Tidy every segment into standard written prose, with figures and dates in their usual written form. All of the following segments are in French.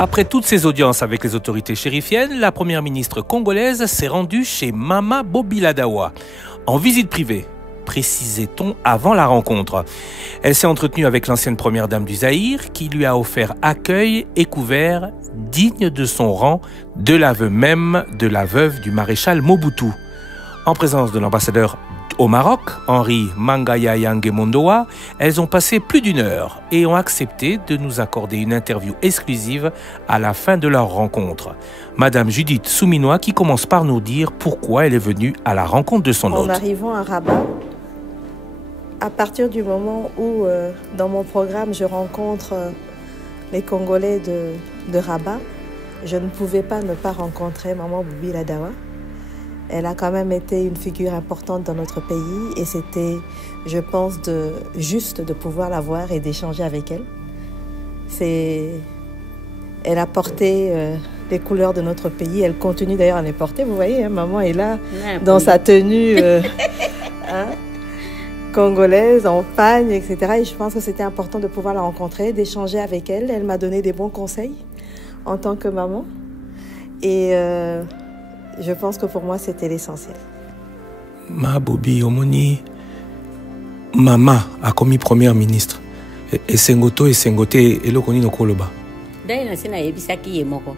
Après toutes ces audiences avec les autorités chérifiennes, la première ministre congolaise s'est rendue chez Mama Bobiladawa, en visite privée, précisait-on avant la rencontre. Elle s'est entretenue avec l'ancienne première dame du Zaïre, qui lui a offert accueil et couvert digne de son rang de l'aveu même de la veuve du maréchal Mobutu. En présence de l'ambassadeur au Maroc, Henri Mangaya Yangemondoa, elles ont passé plus d'1 heure et ont accepté de nous accorder une interview exclusive à la fin de leur rencontre. Madame Judith Souminois qui commence par nous dire pourquoi elle est venue à la rencontre de son hôte. En arrivant à Rabat, à partir du moment où dans mon programme je rencontre les Congolais de Rabat, je ne pouvais pas ne pas rencontrer Maman Bobiladawa. Elle a quand même été une figure importante dans notre pays et c'était, je pense, juste de pouvoir la voir et d'échanger avec elle. Elle a porté les couleurs de notre pays, elle continue d'ailleurs à les porter. Vous voyez, hein, maman est là dans sa tenue congolaise, en pagne, etc. Et je pense que c'était important de pouvoir la rencontrer, d'échanger avec elle. Elle m'a donné des bons conseils en tant que maman. Et je pense que pour moi, c'était l'essentiel. Ma Bobi Omoni, Mama a commis première ministre. Et Sengoto et Sengoté et le Koni no Koloba. D'ailleurs, c'est na ebisaki yemoko.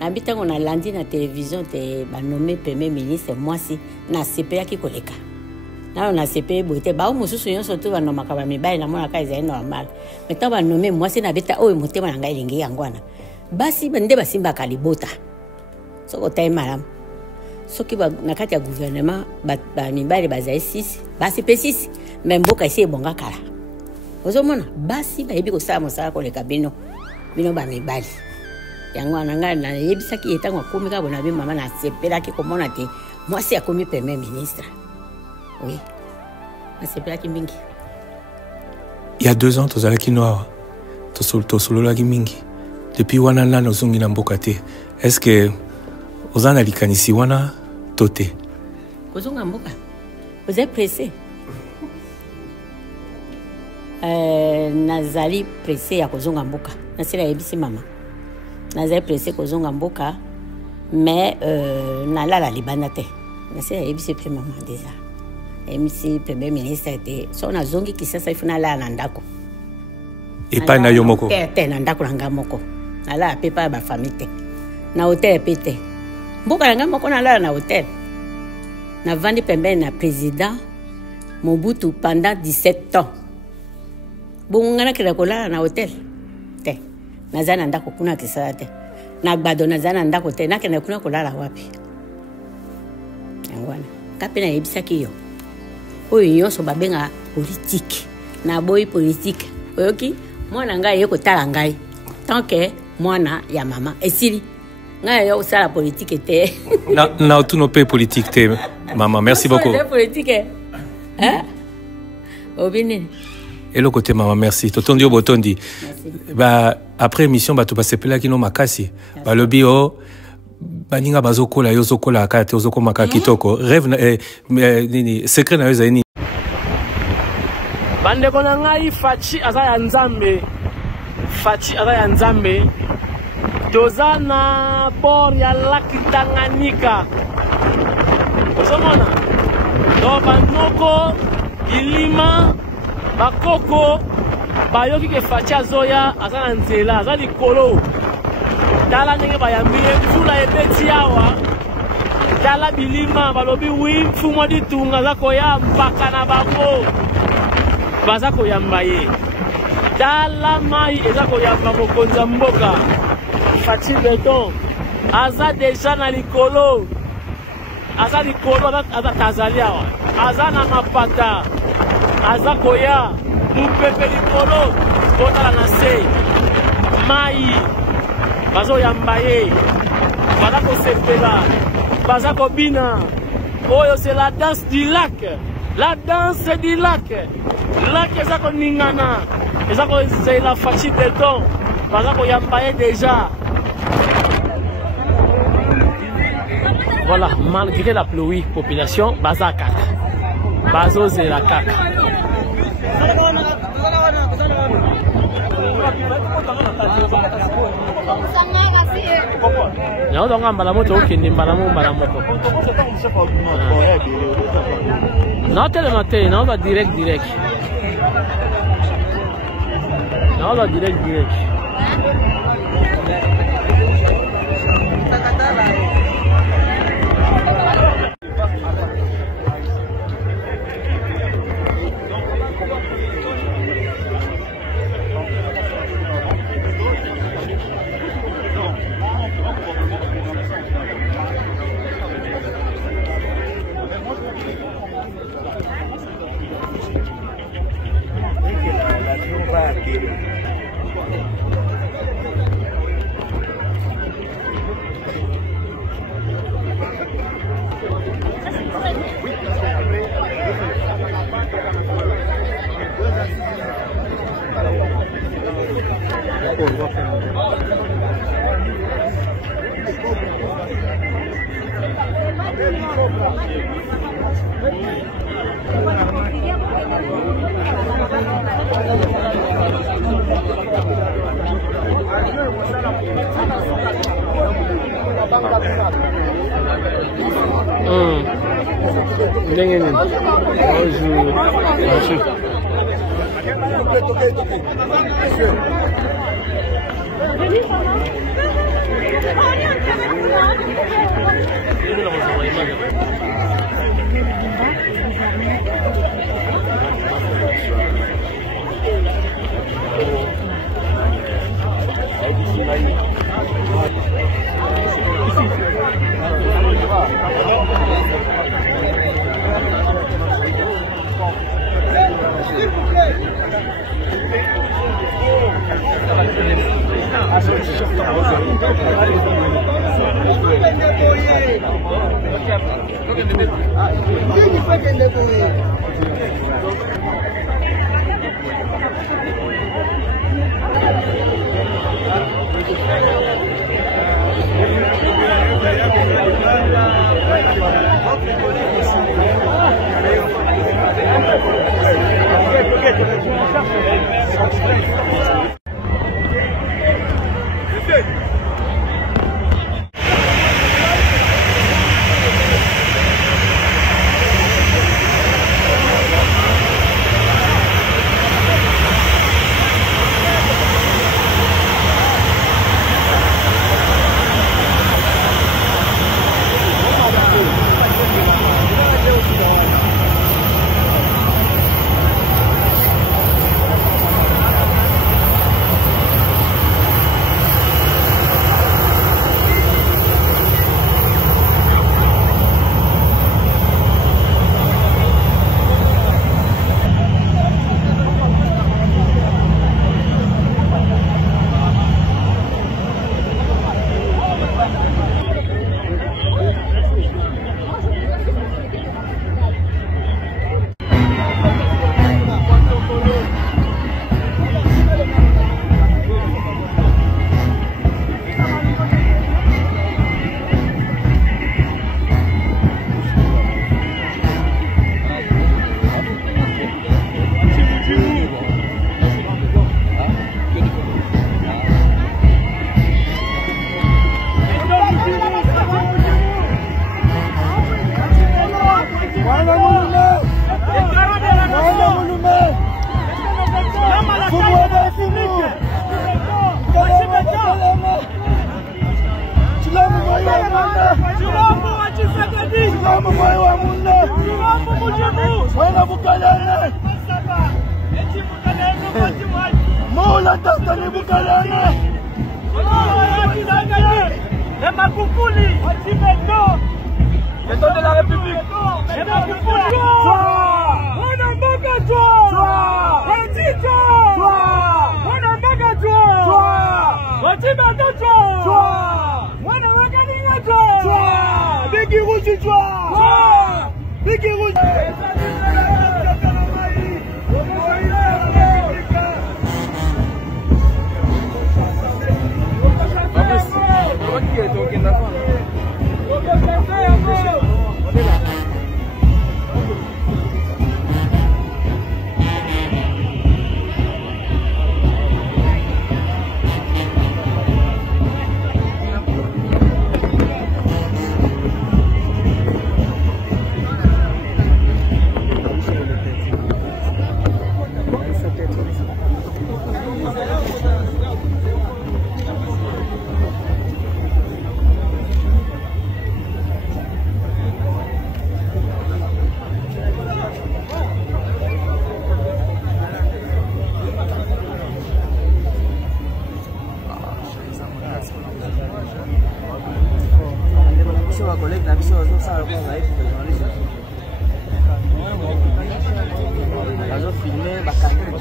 Nabita on a lundi na télévision te ba nommé premier ministre moi si na CPA ki koleka. Na on a CPA boite ba o mususu nyonso to ba nomaka ba mibali na mona ka ezali normal. Maintenant ba nommé moi si na beta o motema na ngai lingi yangwana. Basi bande basimba kalibota. Soko tay malam. Soki ba nakati ya gouvernement ba mibali bazai 6 basi pe 6 même boka isi bonga kala ozomona basi ba yebi ko sa mosala ko leka bino ba mibali yango ananga na yebisaki etango akomika bona be mama na sepelaki komona te mwasi akomi premier ministre. Oui, na sepelaki mingi. Il y a 2 ans tozalaki noa tosololaki mingi depuis wana nana ozongi na mboka te. Est-ce que ozana likanisi wana tote kozonga mboka vous êtes pressé nazali pressé ya kozonga mboka nasila yebisi mama nazali pressé kozonga mboka mais nalala libanda te nasila yebisi pe mama déjà yebisi premier ministre te so nazongi kisasa ifuna la na ndako epai na yo moko te na ndako na nga moko nalala pe pa ba famille te na hotel pe te mboka na nga moko nalala na hotel na vandi pembeni na président Mobutu pendant 17 ans. Bongo ngana kila kolala na hotel te nazana ndako kuna kisala te na gbado nazana ndako te na kena kuna kolala wapi ngwana kapena yebisaki yo oyo nyonso babenga politique na boyi politique oyoki mwana ngai yeko tala ngai tant que mwana ya mama esili ngai yo sala politique te na tu no pe politique te maman merci beaucoup politique hein obini. Et le côté maman merci totondi obotondi ba après émission ba to passer pela kino makasi ba le bio baninga bazokola yo zokola akate ozokoma ka kitoko rêve nini secret na yo zaini bande kona ngai fachi azaya nzambe dozana bor ya laki Tanganyika ozomona do banoko ilima bakoko bayoki ke fachi azoya azana nzela azali kolo tala ndenge bayambie mvula ebeti awa tala bilima balobi wi mfumo ditunga za koya mpaka na bango baza koyamba ye tala mai eza koyamba mokonza mboka Fachi Beton aza deja na likolo aza tazali awa aza na mapata aza koya mupepe likolo kotala na se mai bazoyamba ye baza kosepela baza kobina oyo c'est la danse du lac lac eza koningana eza kozela Fachi Beton baza koyamba ye déjà. Voilà, malgré la pluie, population, baza kaka. Bazo zela kaka. Non, donc mbala moto okende mbala moko. Non, tellement te, non, va direct. Non, va direct. biso ba collègue na biso zo ça ko na yetu journaliste bazo filmer bakanga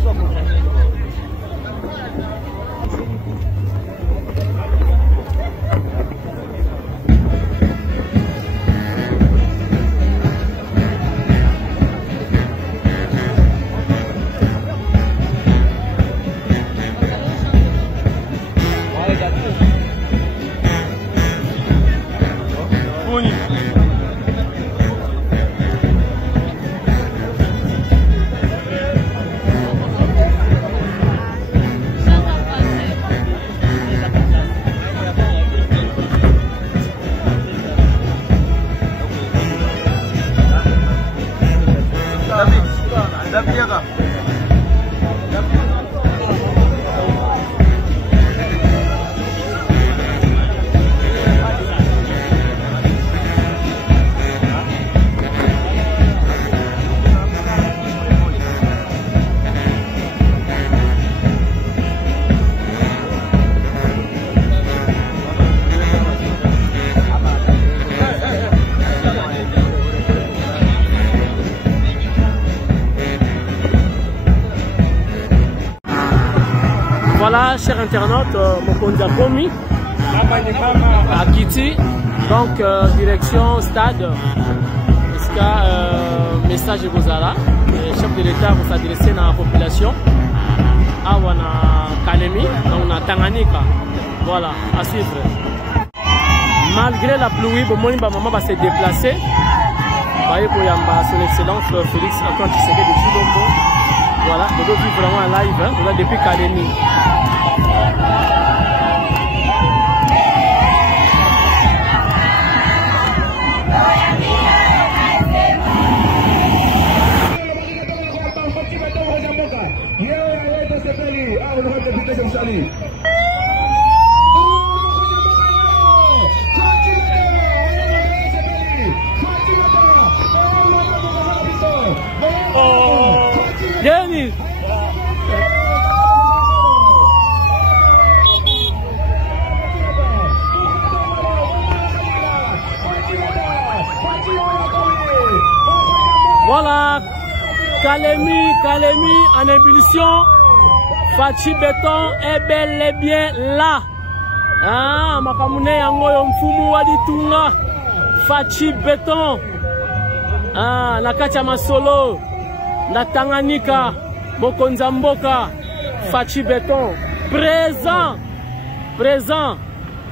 Voilà, chers internautes, Mokonza Bomi à Kiti, donc direction stade. Message Gozala, le chef de l'État vous s'adresser à la population. Awana Kalemi, donc on a Tanganyika. Voilà, à suivre. Malgré la pluie, maman va se déplacer. Son Excellence Félix Antoine Tshisekedi de Chilombo. Voilà, on doit vivre vraiment en live, hein, voilà, depuis Kalemi. Denis. Voilà, Kalemi en ébullition. Fachi Béton est bel et bien là. Ah, makamune yangoyo mfumu wadi tunga. Fachi Béton. Ah, nakacha masolo. Na Tanganyika, Mokonza Mboka, Fachi Béton, présent,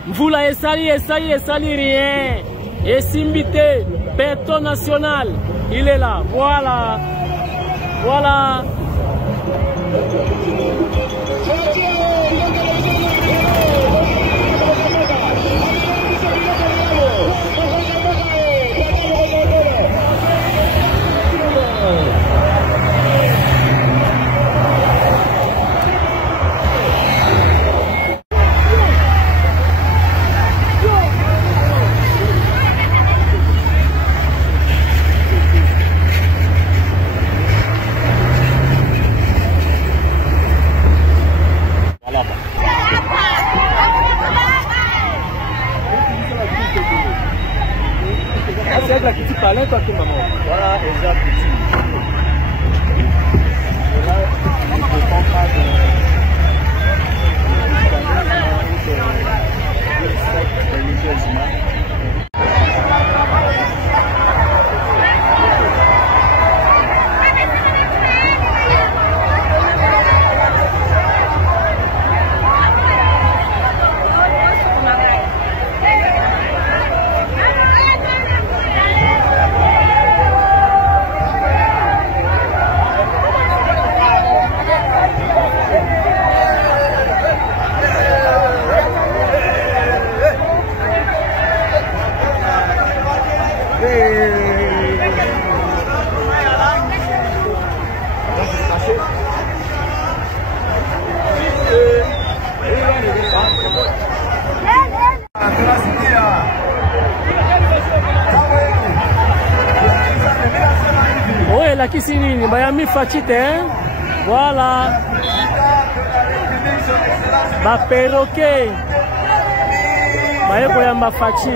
Mvula esali rien, et Simbité, Béton national, il est là, voilà. Voilà, exact. Ne dépend pas de religieusement. Oui, la Kisini, Miami Fachite, hein? Voilà. Ba perroquet. Ba Fachi.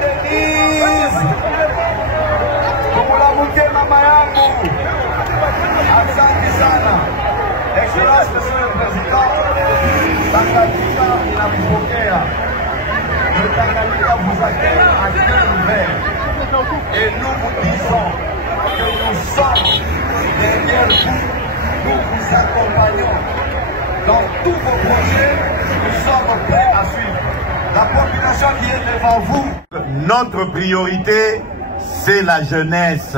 Denise Kumulamuke mama yangu, asante sana. Excellence Monsieur le Président, Tanganyika inakupokea. Le Tanganyika vous accueille à cœur ouvert. Et nous vous disons que nous sommes derrière vous, nous vous accompagnons dans tous vos projets, nous sommes prêts à suivre. La population qui est devant vous. Notre priorité, c'est la jeunesse.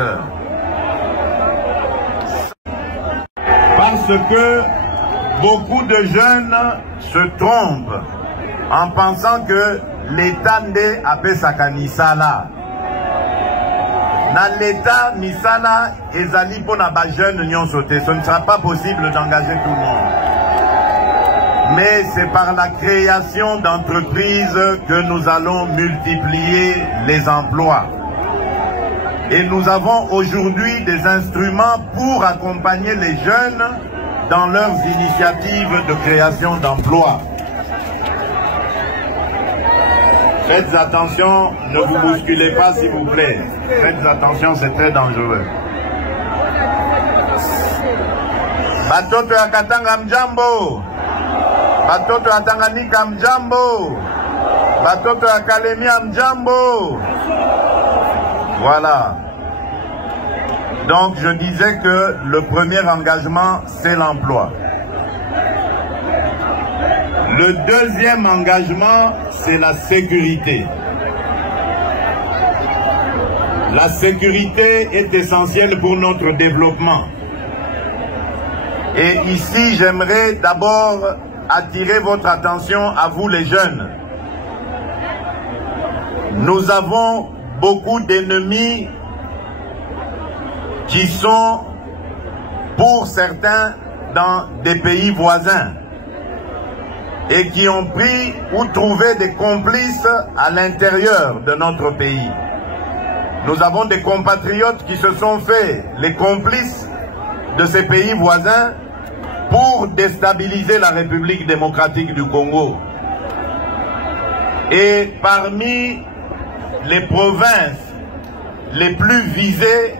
Parce que beaucoup de jeunes se trompent en pensant que l'État n'est à Pesakanisala. Dans l'État, Nisala et Zali pour la jeune n'y ont sauté. Ce ne sera pas possible d'engager tout le monde. Mais c'est par la création d'entreprises que nous allons multiplier les emplois. Et nous avons aujourd'hui des instruments pour accompagner les jeunes dans leurs initiatives de création d'emplois. Faites attention, ne vous bousculez pas s'il vous plaît. Faites attention, c'est très dangereux. Batoto ya Katanga mjambo. Batoto ya Tanganyika mjambo. Batoto ya Kalemie mjambo. Voilà. Donc je disais que le premier engagement, c'est l'emploi. Le deuxième engagement, c'est la sécurité. La sécurité est essentielle pour notre développement. Et ici, j'aimerais d'abord attirer votre attention à vous les jeunes. Nous avons beaucoup d'ennemis qui sont, pour certains, dans des pays voisins et qui ont pris ou trouvé des complices à l'intérieur de notre pays. Nous avons des compatriotes qui se sont faits les complices de ces pays voisins pour déstabiliser la République démocratique du Congo. Et parmi les provinces les plus visées,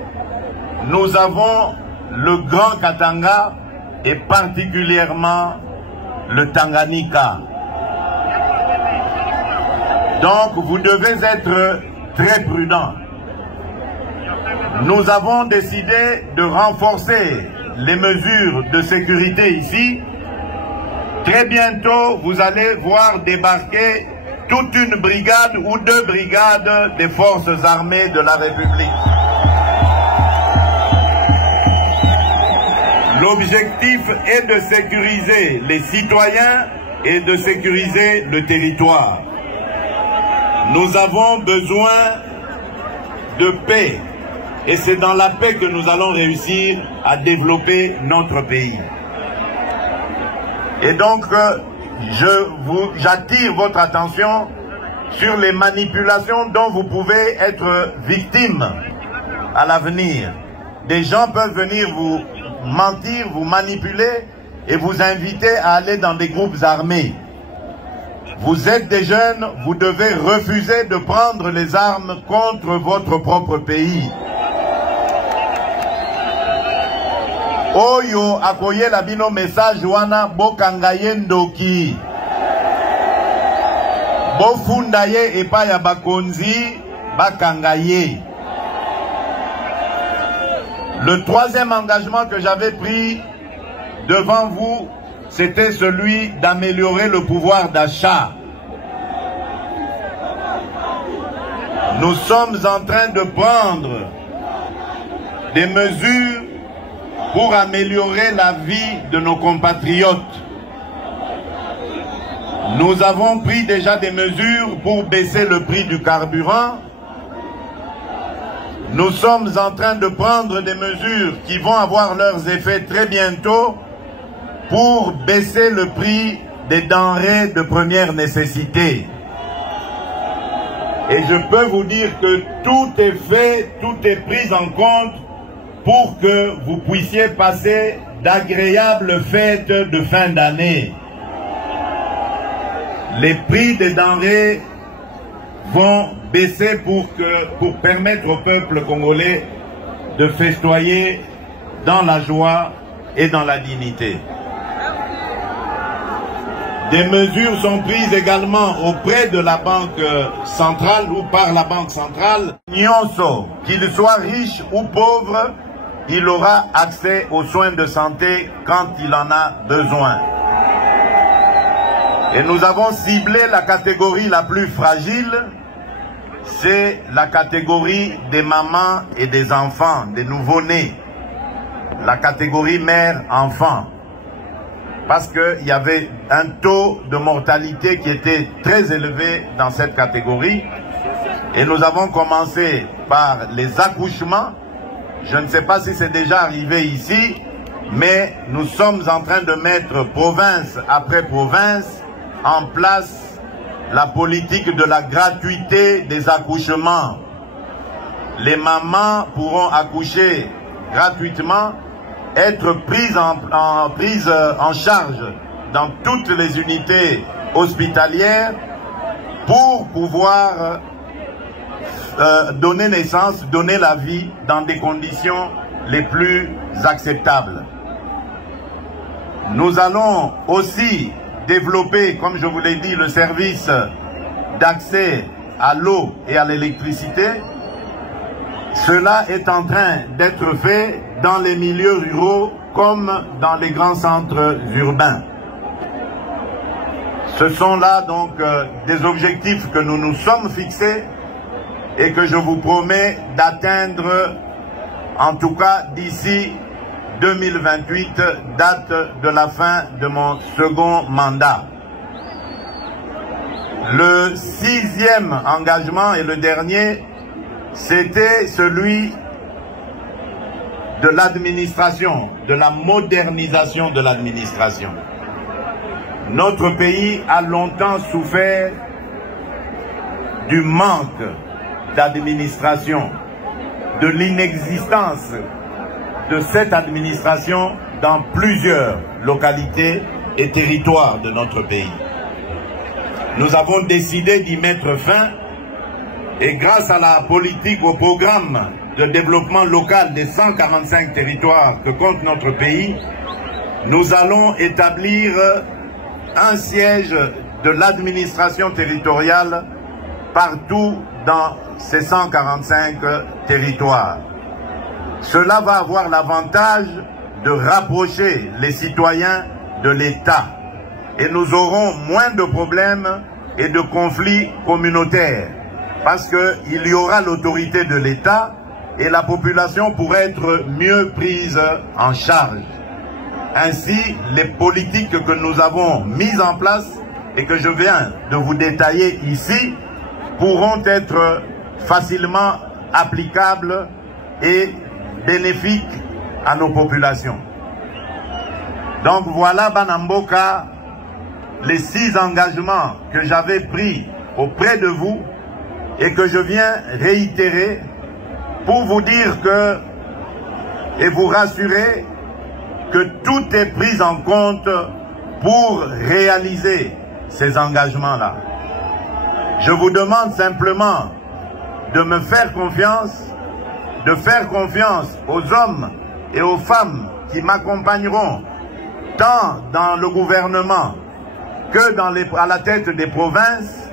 nous avons le Grand Katanga et particulièrement le Tanganyika. Donc vous devez être très prudents. Nous avons décidé de renforcer les mesures de sécurité ici. Très bientôt, vous allez voir débarquer toute une brigade ou 2 brigades des forces armées de la République. L'objectif est de sécuriser les citoyens et de sécuriser le territoire. Nous avons besoin de paix. Et c'est dans la paix que nous allons réussir à développer notre pays. Et donc, j'attire votre attention sur les manipulations dont vous pouvez être victime à l'avenir. Des gens peuvent venir vous mentir, vous manipuler et vous inviter à aller dans des groupes armés. Vous êtes des jeunes, vous devez refuser de prendre les armes contre votre propre pays. Oyo akoye la bino message wana bokangaye ndoki. Bofundaye epa ya bakonzi bakangaye. Le troisième engagement que j'avais pris devant vous, c'était celui d'améliorer le pouvoir d'achat. Nous sommes en train de prendre des mesures pour améliorer la vie de nos compatriotes. Nous avons pris déjà des mesures pour baisser le prix du carburant. Nous sommes en train de prendre des mesures qui vont avoir leurs effets très bientôt pour baisser le prix des denrées de première nécessité. Et je peux vous dire que tout est fait, tout est pris en compte pour que vous puissiez passer d'agréables fêtes de fin d'année. Les prix des denrées vont baisser pour permettre au peuple congolais de festoyer dans la joie et dans la dignité. Des mesures sont prises également auprès de la Banque centrale ou par la Banque centrale. Nyonso, qu'il soit riche ou pauvre, il aura accès aux soins de santé quand il en a besoin. Et nous avons ciblé la catégorie la plus fragile, c'est la catégorie des mamans et des enfants, des nouveau-nés. La catégorie mère-enfant. Parce qu'il y avait un taux de mortalité qui était très élevé dans cette catégorie. Et nous avons commencé par les accouchements. Je ne sais pas si c'est déjà arrivé ici, mais nous sommes en train de mettre province après province en place la politique de la gratuité des accouchements. Les mamans pourront accoucher gratuitement, être prises en charge dans toutes les unités hospitalières pour pouvoir donner naissance, donner la vie dans des conditions les plus acceptables. Nous allons aussi développer, comme je vous l'ai dit, le service d'accès à l'eau et à l'électricité. Cela est en train d'être fait dans les milieux ruraux comme dans les grands centres urbains. Ce sont là donc des objectifs que nous nous sommes fixés et que je vous promets d'atteindre, en tout cas d'ici 2028, date de la fin de mon second mandat. Le 6e engagement et le dernier, c'était celui de l'administration, de la modernisation de l'administration. Notre pays a longtemps souffert du manque d'administration, de l'inexistence de cette administration dans plusieurs localités et territoires de notre pays. Nous avons décidé d'y mettre fin et grâce à la politique, au programme de développement local des 145 territoires que compte notre pays, nous allons établir un siège de l'administration territoriale partout dans ces 145 territoires. Cela va avoir l'avantage de rapprocher les citoyens de l'État et nous aurons moins de problèmes et de conflits communautaires parce qu'il y aura l'autorité de l'État et la population pourrait être mieux prise en charge. Ainsi, les politiques que nous avons mises en place et que je viens de vous détailler ici pourront être facilement applicables et bénéfiques à nos populations. Donc voilà, Banamboka, les 6 engagements que j'avais pris auprès de vous et que je viens réitérer pour vous dire que, et vous rassurer que tout est pris en compte pour réaliser ces engagements-là. Je vous demande simplement de me faire confiance, de faire confiance aux hommes et aux femmes qui m'accompagneront tant dans le gouvernement que à la tête des provinces,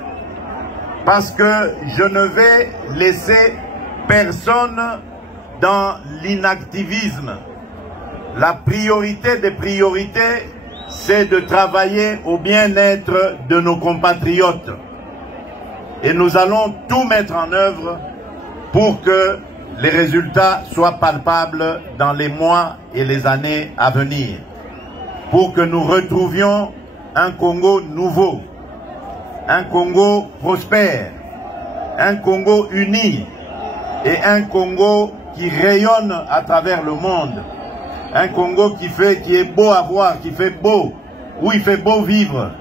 parce que je ne vais laisser personne dans l'inactivisme. La priorité des priorités, c'est de travailler au bien-être de nos compatriotes. Et nous allons tout mettre en œuvre pour que les résultats soient palpables dans les mois et les années à venir. Pour que nous retrouvions un Congo nouveau, un Congo prospère, un Congo uni et un Congo qui rayonne à travers le monde. Un Congo qui est beau à voir, qui fait beau, où il fait beau vivre.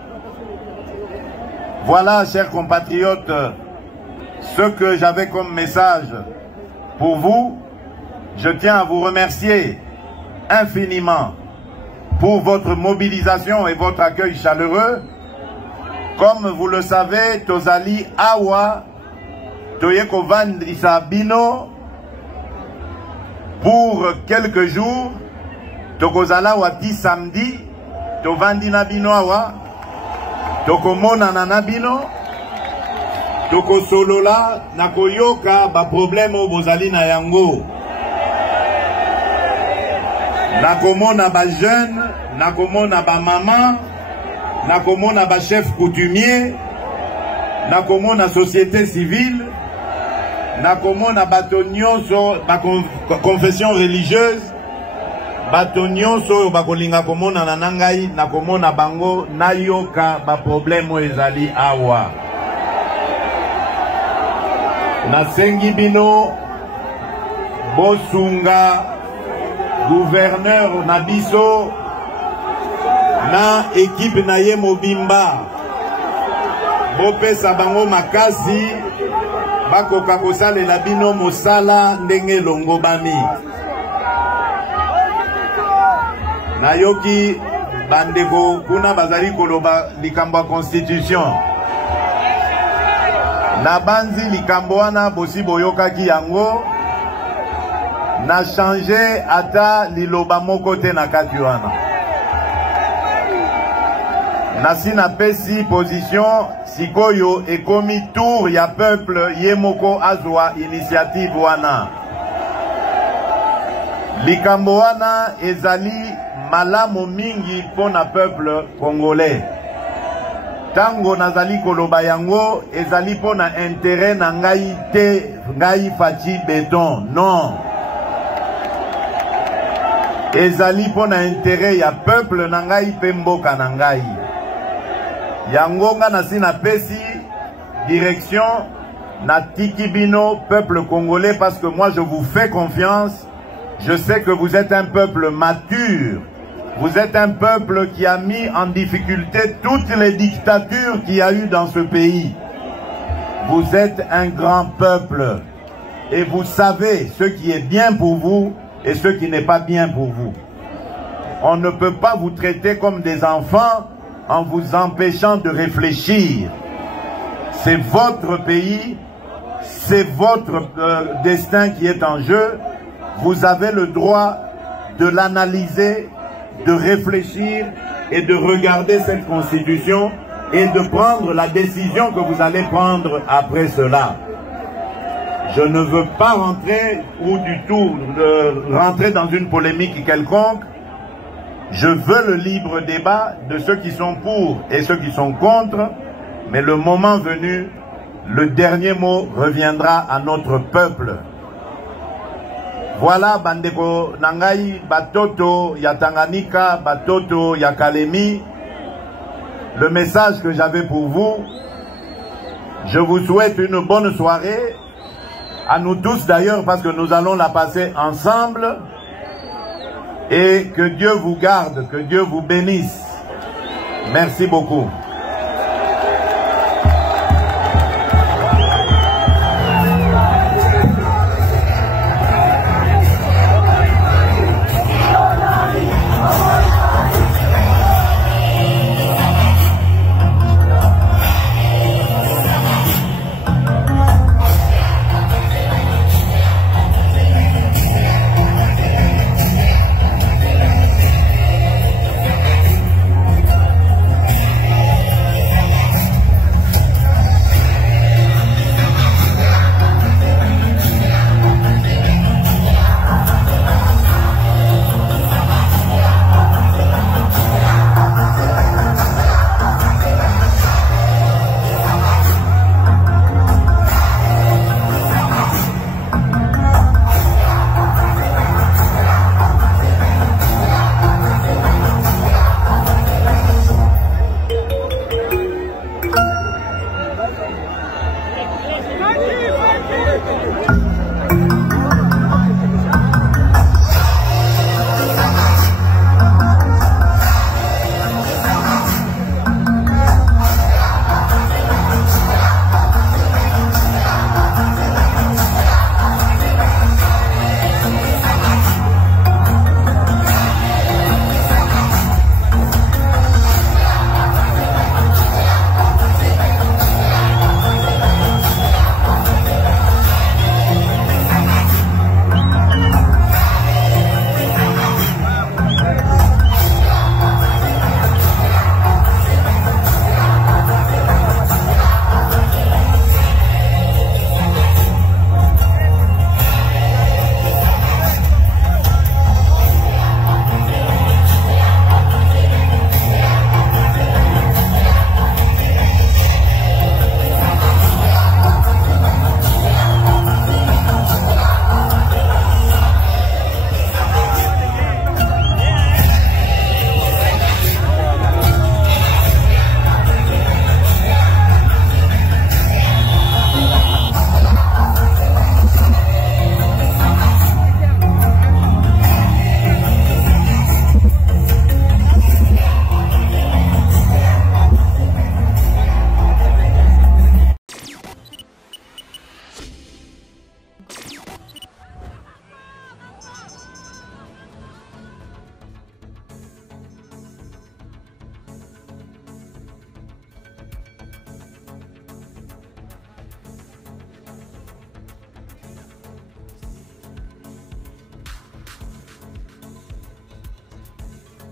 Voilà, chers compatriotes, ce que j'avais comme message pour vous. Je tiens à vous remercier infiniment pour votre mobilisation et votre accueil chaleureux. Comme vous le savez, Tozali Awa Toyeko vandisa bino pour quelques jours. Tokozala wati samedi. Tovandi na bino awa. Tokomona na bino. Tokosolola na koyoka ba problème bozali na yango. Nakomona ba jeune, nakomona ba maman, nakomona ba chef coutumier, nakomona société civile, nakomona bato nyonso ba confession religieuse, bato nyonso bakolinga komona na nangai, nakomona bango nayoka ba problème ezali awa. Nasengi bino bosunga gouverneur Nabiso na équipe na ye mobimba bopesa bango makasi bakoka kosalela bino mosala ndenge longobami. Nayoki bandeko kuna bazali koloba likambo ya constitution na banzi likambo wana bosi boyokaki yango na changer ata liloba moko te na kati wana. Nasi na pesi position sikoyo ekomi tour ya peuple yemoko azwa initiative wana. Likambo wana ezali malamu mingi pona peuple congolais. Tango nazali koloba yango ezali pona intérêt na ngai te, ngai Faci Beton, non. Ezali pona intérêt ya peuple na ngai pe mboka na ngai. Yango nga nasi na pesi direction na tikibino peuple congolais parce que moi je vous fais confiance. Je sais que vous êtes un peuple mature. Vous êtes un peuple qui a mis en difficulté toutes les dictatures qu'il y a eu dans ce pays. Vous êtes un grand peuple et vous savez ce qui est bien pour vous et ce qui n'est pas bien pour vous. On ne peut pas vous traiter comme des enfants en vous empêchant de réfléchir. C'est votre pays, c'est votre destin qui est en jeu. Vous avez le droit de l'analyser, de réfléchir et de regarder cette constitution et de prendre la décision que vous allez prendre après cela. Je ne veux pas rentrer ou du tout rentrer dans une polémique quelconque. Je veux le libre débat de ceux qui sont pour et ceux qui sont contre, mais le moment venu, le dernier mot reviendra à notre peuple. Voilà, bandeko nangai, batoto ya Tanganyika, batoto ya Kalemi, le message que j'avais pour vous. Je vous souhaite une bonne soirée, à nous tous d'ailleurs, parce que nous allons la passer ensemble. Et que Dieu vous garde, que Dieu vous bénisse. Merci beaucoup. Thank you.